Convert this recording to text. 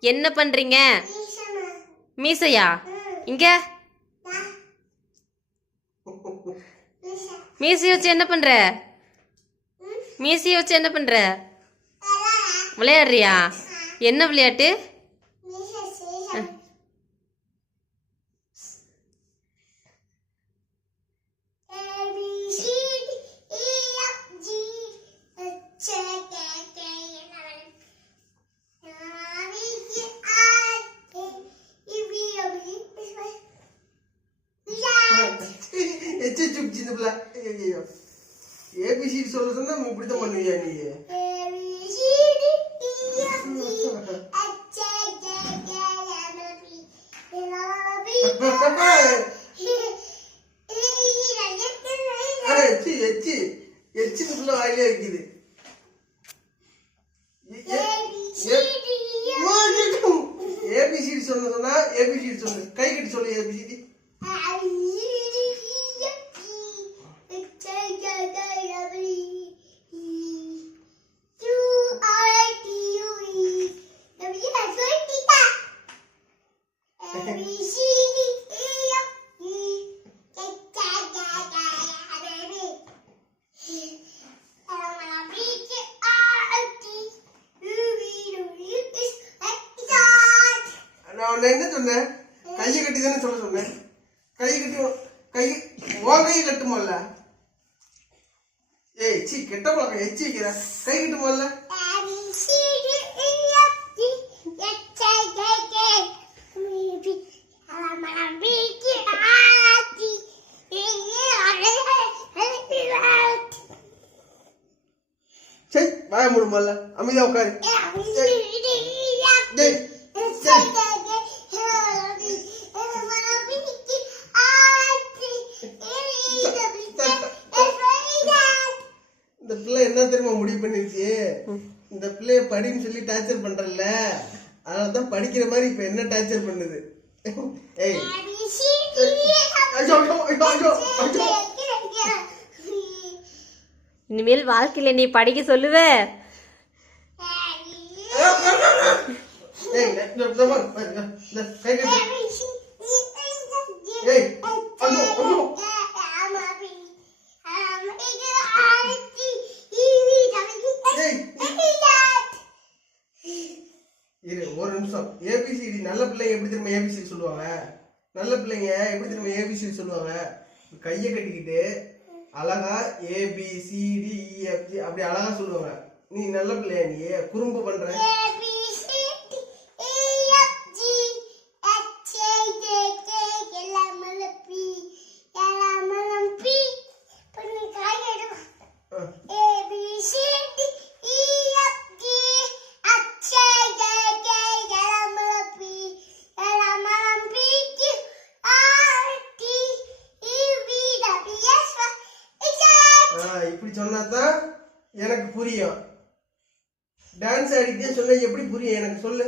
என்ன பண்றீங்க? மீசையா? இங்க? மீசைய வச்சு என்ன பண்ற? மீசைய வச்சு என்ன பண்ற? விளையாடுறியா? என்ன விளையாட்டு? எச்சி சுப் சின்ன பிள்ளை ஐயோ ஏபிசி சொல்ல சொன்னா இப்படித்தான் பண்ணுவியா நீ ஆனா எச்சி எச்சி எச்சி பிள்ளை வாயிலே இருக்குது ஏபிசிடி சொன்ன சொன்னா ஏபிசிடி சொல்லு கை கட்டி சொல்லு ஏபிசிடி நான் என்ன சொன்னேன் கையை கட்டி தானே சொல்ல சொன்னேன் கையை கட்டி கை உன் கையை கட்டுமல்ல? ஏய் சி கெட்ட பழக்கம் எச்சி வைக்கிற? கை கட்டுமல்ல? சரி வாய மூடுமல்ல அமைதியா உட்காரு. இந்த பிள்ளை என்ன தெரியுமா முடிவு பண்ணிருச்சு இந்த பிள்ளைய படின்னு சொல்லி டார்ச்சர் பண்றல அதனாலதான் படிக்கிற மாதிரி இப்ப என்ன டார்ச்சர் பண்ணுது ஏய் இனிமேல் வாழ்க்கையில நீ படிக்க சொல்லுவ ஏய் இந்த- இந்த- இந்த பாரு, பாரு, இந்த- இந்த கை கட்டு ஏய் ஐயோ ஐயோ ஏய் இரு ஒரு நிமிஷம். ஏபிசிடி நல்ல பிள்ளைங்க எப்படி திரும்ப ஏபிசிடி சொல்லுவாங்க? நல்ல பிள்ளைங்க எப்படி திரும்ப ஏபிசிடி சொல்லுவாங்க? கையை கட்டிக்கிட்டு அழகா ஏபிசிடி இஎஃப்ஜி அப்படி அழகா சொல்லுவாங்க. நீ நல்ல பிள்ளையா நீ? குறும்பு பண்ற. ஆஹ், தான் சொன்னாதான் எனக்கு புரியும். டான்ஸ் ஆடிக்கிட்டே சொன்னால் எப்படி புரியும்? எனக்கு சொல்லு.